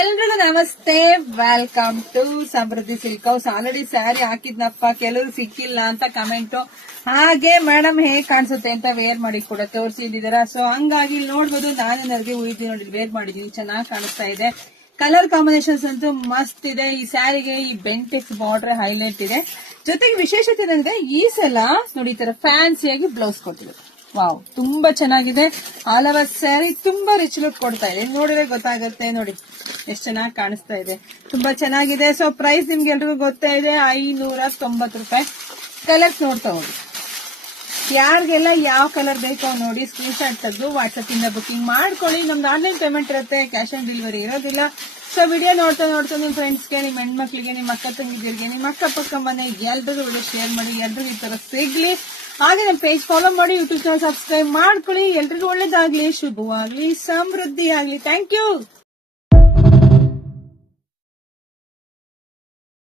ಎಲ್ರಿಗೂ ನಮಸ್ತೆ, welcome to Samruddhi silk house. Already sari ಹಾಕಿದ್ನಪ್ಪ, ಕೆಲವರು ಸಿಕ್ಕಿಲ್ಲ ಅಂತ ಕಮೆಂಟ್. ಹಾಗೆ ಮೇಡಮ್ ಹೇಗ್ ಕಾಣಿಸುತ್ತೆ ಅಂತ ವೇರ್ ಮಾಡಿ ಕೂಡ ತೋರಿಸಿದ್ದೀರಾ. ಸೊ ಹಂಗಾಗಿ ಇಲ್ಲಿ ನೋಡ್ಬೋದು, ನಾನು ನನಗೆ ಉಳಿದಿ ನೋಡಿ ವೇರ್ ಮಾಡಿದೀನಿ, ಚೆನ್ನಾಗಿ ಕಾಣಿಸ್ತಾ ಇದೆ. ಕಲರ್ ಕಾಂಬಿನೇಷನ್ಸ್ ಅಂತೂ ಮಸ್ತ್ ಇದೆ. ಈ ಸ್ಯಾರಿಗೆ ಈ ಬೆಂಟೆಕ್ಸ್ ಬಾರ್ಡರ್ ಹೈಲೈಟ್ ಇದೆ. ಜೊತೆಗೆ ವಿಶೇಷತೆ ಏನಂದ್ರೆ ಈ ಸಲ ನೋಡಿ ಈ ತರ ಫ್ಯಾನ್ಸಿಯಾಗಿ ಬ್ಲೌಸ್ ಕೊಟ್ಟಿದೆ. ವಾವ್, ತುಂಬಾ ಚೆನ್ನಾಗಿದೆ. ಆಲ್ ಓವರ್ ಸ್ಯಾರಿ ತುಂಬಾ ರಿಚ್ ಲುಕ್ ಕೊಡ್ತಾ ಇದೆ. ನೋಡಿದ್ರೆ ಗೊತ್ತಾಗುತ್ತೆ ನೋಡಿ ಎಷ್ಟು ಚೆನ್ನಾಗಿ ಕಾಣಿಸ್ತಾ ಇದೆ, ತುಂಬಾ ಚೆನ್ನಾಗಿದೆ. ಸೊ ಪ್ರೈಸ್ ನಿಮ್ಗೆ ಎಲ್ರಿಗೂ ಗೊತ್ತಾ ಇದೆ, 590 ರೂಪಾಯಿ. ಕಲರ್ಸ್ ನೋಡ್ತಾ ಹೋಗಿ, ಯಾರಿಗೆಲ್ಲ ಯಾವ ಕಲರ್ ಬೇಕೋ ನೋಡಿ ಸ್ಕ್ರೀನ್ ಶಾಟ್ ತೆಗೆದು ವಾಟ್ಸ್ಆಪ್ ಇಂದ ಬುಕಿಂಗ್ ಮಾಡ್ಕೊಳ್ಳಿ. ನಮ್ದು ಆನ್ಲೈನ್ ಪೇಮೆಂಟ್ ಇರುತ್ತೆ, ಕ್ಯಾಶ್ ಆನ್ ಡೆಲಿವರಿ ಇರೋದಿಲ್ಲ. ಸೊ ವಿಡಿಯೋ ನೋಡ್ತಾ ನಿಮ್ ಫ್ರೆಂಡ್ಸ್ಗೆ, ನಿಮ್ ಹೆಣ್ಮಕ್ಳಿಗೆ, ನಿಮ್ ಅಕ್ಕ ತಂಗಿದಿರಿಗೆ, ನಿಮ್ ಅಕ್ಕಪಕ್ಕ ಮನೆ ಎಲ್ರಿಗೂ ವಿಡಿಯೋ ಶೇರ್ ಮಾಡಿ, ಎಲ್ರಿಗೂ ಈ ತರ ಸಿಗ್ಲಿ. ಹಾಗೆ ನಮ್ಮ ಪೇಜ್ ಫಾಲೋ ಮಾಡಿ, ಯೂಟ್ಯೂಬ್ ಚಾನಲ್ ಸಬ್ಸ್ಕ್ರೈಬ್ ಮಾಡ್ಕೊಳ್ಳಿ. ಎಲ್ರಿಗೂ ಒಳ್ಳೇದಾಗ್ಲಿ, ಶುಭವಾಗ್ಲಿ, ಸಮೃದ್ಧಿ ಆಗ್ಲಿ. Thank you.